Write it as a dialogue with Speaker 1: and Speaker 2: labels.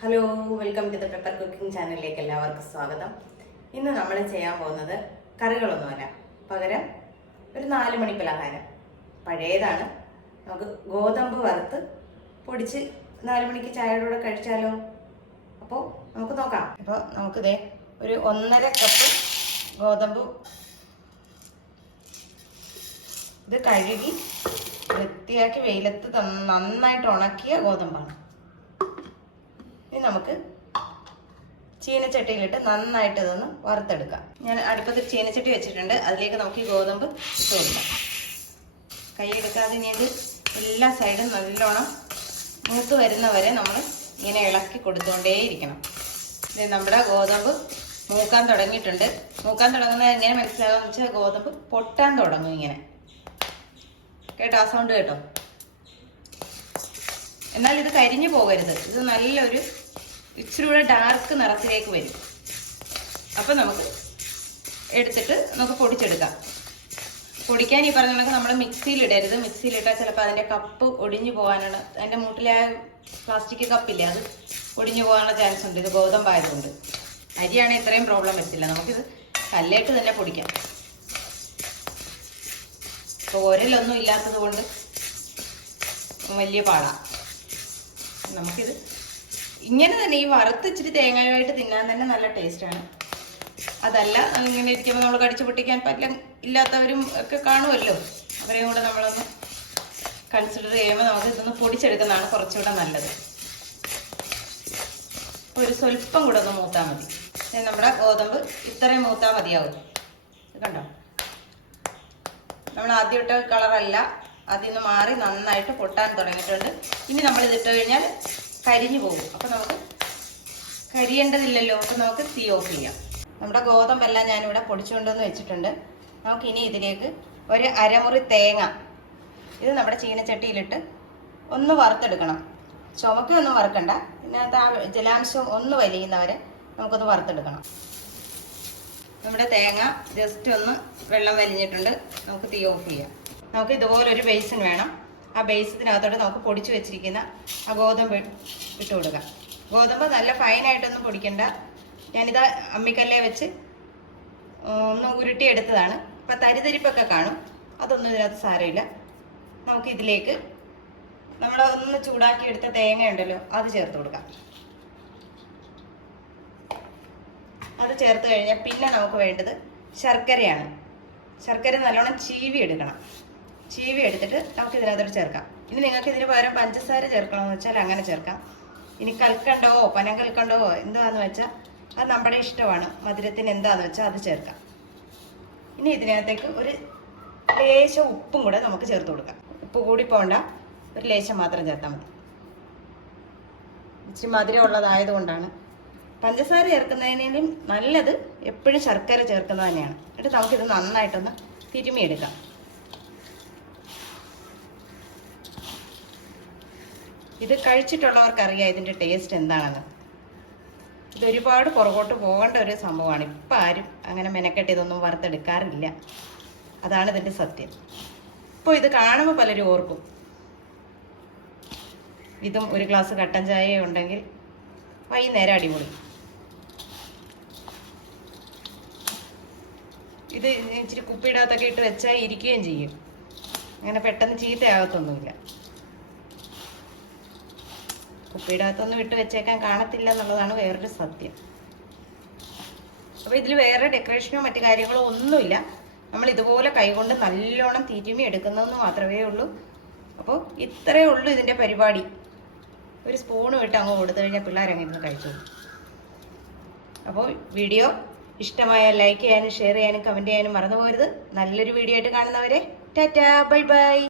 Speaker 1: Hello welcome to the pepper cooking ചാനലിലേക്ക് എല്ലാവർക്കും സ്വാഗതം. ഇന്ന് നമ്മൾ ചെയ്യാൻ പോകുന്നത് കറികളൊന്നുമല്ല. പകരം ഒരു നാല് മണി പലഹാരം. പഴയതാണ്. നമുക്ക് ഗോതമ്പ് വറുത്ത് പൊടിച്ച് നാല് മണിക്ക് ചായയുടെ കൂടെ കഴിച്ചാലോ? അപ്പോൾ നമുക്ക് നോക്കാം. അപ്പോൾ നമുക്കിതേ ഒരു ഒന്നര കപ്പ് ഗോതമ്പ് ഇത് കഴുകി വൃത്തിയാക്കി വെയിലത്ത് നന്നായിട്ട് ഉണക്കിയ ഗോതമ്പാണ്. ഇനി നമുക്ക് ചീനച്ചട്ടിയിലിട്ട് നന്നായിട്ട് ഇതൊന്ന് വറുത്തെടുക്കാം. ഞാൻ അടുപ്പത്തിൽ ചീനച്ചട്ടി വെച്ചിട്ടുണ്ട്. അതിലേക്ക് നമുക്ക് ഈ ഗോതമ്പ് ഇട്ട് കൊടുക്കാം. കൈ എടുക്കാതെ ഇനി ഇത് എല്ലാ സൈഡും നല്ലോണം മൂത്ത് വരുന്നവരെ നമ്മൾ ഇങ്ങനെ ഇളക്കി കൊടുത്തുകൊണ്ടേയിരിക്കണം ഇത് നമ്മുടെ ഗോതമ്പ് മൂക്കാൻ തുടങ്ങിയിട്ടുണ്ട്. മൂക്കാൻ തുടങ്ങുന്നത് എങ്ങനെ മനസ്സിലാകുമെന്ന് വെച്ചാൽ ഗോതമ്പ് പൊട്ടാൻ തുടങ്ങും ഇങ്ങനെ. കേട്ടോ? ആ സൗണ്ട് കേട്ടോ? എന്നാൽ ഇത് കരിഞ്ഞു പോകരുത്. ഇത് നല്ലൊരു ഇച്ചിരി കൂടെ ഡാർക്ക് നിറത്തിലേക്ക് വരും. അപ്പം നമുക്ക് എടുത്തിട്ട് നമുക്ക് പൊടിച്ചെടുക്കാം. പൊടിക്കാൻ ഈ പറഞ്ഞ കണക്ക് നമ്മൾ മിക്സിയിൽ ഇടരുത്. മിക്സിയിൽ ഇട്ടാൽ ചിലപ്പോൾ അതിന്റെ കപ്പ് ഒടിഞ്ഞു പോകാനാണ്. അതിന്റെ മൂട്ടിലെ ആ പ്ലാസ്റ്റിക് കപ്പില്ലേ അത് ഒടിഞ്ഞു പോകാനുള്ള ചാൻസ് ഉണ്ട്. ഇത് ഗോതമ്പായതുകൊണ്ട് അരിയാണെങ്കിൽ ഇത്രയും പ്രോബ്ലം വരത്തില്ല നമുക്കിത് കല്ലേട്ട് തന്നെ പൊടിക്കാം. ഇപ്പോൾ ഒരലൊന്നും ഇല്ലാത്തത് കൊണ്ട് വലിയ പാടാണ് നമുക്കിത് ഇങ്ങനെ തന്നെ ഈ വറുത്ത് ഇച്ചിരി തേങ്ങയുമായിട്ട് തിന്നാൻ തന്നെ നല്ല ടേസ്റ്റാണ്. അതല്ല ഇങ്ങനെ ഇരിക്കുമ്പോൾ നമ്മൾ കടിച്ചു പൊട്ടിക്കാൻ പറ്റില്ല ഇല്ലാത്തവരും ഒക്കെ കാണുമല്ലോ. അവരെയും കൂടെ നമ്മളൊന്ന് കൺസിഡർ ചെയ്യുമ്പോൾ നമുക്ക് ഇതൊന്ന് പൊടിച്ചെടുക്കുന്നതാണ് കുറച്ചുകൂടെ നല്ലത്. ഒരു സ്വല്പം കൂടെ ഒന്ന് മൂത്താൽ മതി. നമ്മുടെ ഗോതമ്പ് ഇത്രയും മൂത്താൽ മതിയാവും. കണ്ടോ? നമ്മൾ ആദ്യം ഇട്ട കളറല്ല അതിൽ നിന്ന് മാറി നന്നായിട്ട് പൊട്ടാൻ തുടങ്ങിയിട്ടുണ്ട്. ഇനി നമ്മൾ ഇതിട്ട് കഴിഞ്ഞാൽ കരിഞ്ഞു പോകും. അപ്പം നമുക്ക് കരിയേണ്ടതില്ലല്ലോ. അപ്പം നമുക്ക് തീ ഓഫ് ചെയ്യാം. നമ്മുടെ ഗോതമ്പെല്ലാം ഞാനിവിടെ പൊടിച്ചുകൊണ്ടുവന്ന് വെച്ചിട്ടുണ്ട്. നമുക്ക് ഇനി ഇതിലേക്ക് ഒരു അരമുറി തേങ്ങ ഇത് നമ്മുടെ ചീനച്ചട്ടിയിലിട്ട് ഒന്ന് വറുത്തെടുക്കണം. ചുമക്കൊന്നും വറുക്കണ്ട. ഇതിനകത്ത് ആ ജലാംശം ഒന്ന് വലിയുന്നവരെ നമുക്കൊന്ന് വറുത്തെടുക്കണം. നമ്മുടെ തേങ്ങ ജസ്റ്റ് ഒന്ന് വെള്ളം വലിഞ്ഞിട്ടുണ്ട്. നമുക്ക് തീ ഓഫ് ചെയ്യാം. നമുക്ക് ഇതുപോലൊരു ബേസിൻ വേണം. ആ ബേസിനകത്തോട്ട് നമുക്ക് പൊടിച്ചു വെച്ചിരിക്കുന്ന ആ ഗോതമ്പ് ഇട്ട് കൊടുക്കാം. ഗോതമ്പ് നല്ല ഫൈനായിട്ടൊന്നും പൊടിക്കണ്ട. ഞാനിത് അമ്മിക്കല്ലേ വെച്ച് ഒന്ന് ഉരുട്ടിയെടുത്തതാണ്. ഇപ്പം തരിതരിപ്പൊക്കെ കാണും. അതൊന്നും ഇതിനകത്ത് സാരമില്ല. നമുക്ക് ഇതിലേക്ക് നമ്മൾ ഒന്ന് ചൂടാക്കി എടുത്ത തേങ്ങ ഉണ്ടല്ലോ അത് ചേർത്ത് കൊടുക്കാം. അത് ചേർത്ത് കഴിഞ്ഞാൽ പിന്നെ നമുക്ക് വേണ്ടത് ശർക്കരയാണ്. ശർക്കര നല്ലോണം ചീവി എടുക്കണം. ചീവി എടുത്തിട്ട് നമുക്ക് ഇതിനകത്തോട്ട് ചേർക്കാം. ഇനി നിങ്ങൾക്ക് ഇതിന് പകരം പഞ്ചസാര ചേർക്കണമെന്ന് വെച്ചാൽ അങ്ങനെ ചേർക്കാം. ഇനി കൽക്കണ്ടോ പനം കൽക്കണ്ടോ എന്താണെന്ന് വെച്ചാൽ അത് നമ്മുടെ ഇഷ്ടമാണ്. മധുരത്തിന് എന്താന്ന് വെച്ചാൽ അത് ചേർക്കാം. ഇനി ഇതിനകത്തേക്ക് ഒരു ലേശം ഉപ്പും കൂടെ നമുക്ക് ചേർത്ത് കൊടുക്കാം. ഉപ്പ് കൂടി പോകണ്ട ഒരു ലേശം മാത്രം ചേർത്താൽ മതി. ഇച്ചിരി മധുരം ഉള്ളതായതുകൊണ്ടാണ്. പഞ്ചസാര ചേർക്കുന്നതിനും നല്ലത് എപ്പോഴും ശർക്കര ചേർക്കുന്നത് തന്നെയാണ്. എന്നിട്ട് നമുക്കിത് നന്നായിട്ടൊന്ന് തിരുമിയെടുക്കാം. ഇത് കഴിച്ചിട്ടുള്ളവർക്ക് അറിയാം ഇതിന്റെ ടേസ്റ്റ് എന്താണെന്ന്. ഇത് ഒരുപാട് പുറകോട്ട് പോകേണ്ട ഒരു സംഭവമാണ്. ഇപ്പം ആരും അങ്ങനെ മെനക്കെട്ട് ഇതൊന്നും വറുത്തെടുക്കാറില്ല. അതാണ് ഇതിന്റെ സത്യം. ഇപ്പോൾ ഇത് കാണുമ്പോൾ പലരും ഓർക്കും. ഇതും ഒരു ഗ്ലാസ് കട്ടൻ ചായ ഉണ്ടെങ്കിൽ വൈകുന്നേരം അടിപൊളി. ഇത് ഇച്ചിരി കുപ്പിയിടകത്തൊക്കെ ഇട്ട് വെച്ചാൽ ഇരിക്കുകയും ചെയ്യും. അങ്ങനെ പെട്ടെന്ന് ചീത്തയാകത്തൊന്നുമില്ല. കുപ്പിയിടകത്തൊന്നും ഇട്ട് വെച്ചേക്കാൻ കാണത്തില്ല എന്നുള്ളതാണ് വേറൊരു സത്യം. അപ്പോൾ ഇതിൽ വേറെ ഡെക്കറേഷനോ മറ്റു കാര്യങ്ങളോ ഒന്നുമില്ല. നമ്മൾ ഇതുപോലെ കൈകൊണ്ട് നല്ലോണം തിരുമി എടുക്കുന്നതെന്ന് മാത്രമേ ഉള്ളൂ. അപ്പോൾ ഇത്രയേ ഉള്ളൂ ഇതിന്റെ പരിപാടി. ഒരു സ്പൂൺ ഇട്ട് അങ്ങ് കൊടുത്തു കഴിഞ്ഞാൽ പിള്ളേർ അങ്ങനെ കഴിച്ചു അപ്പോൾ വീഡിയോ ഇഷ്ടമായ ലൈക്ക് ചെയ്യാനും ഷെയർ ചെയ്യാനും കമന്റ് ചെയ്യാനും മറന്നു പോകരുത്. നല്ലൊരു വീഡിയോ ആയിട്ട് കാണുന്നവരെ ടാറ്റാ ബൈ ബൈ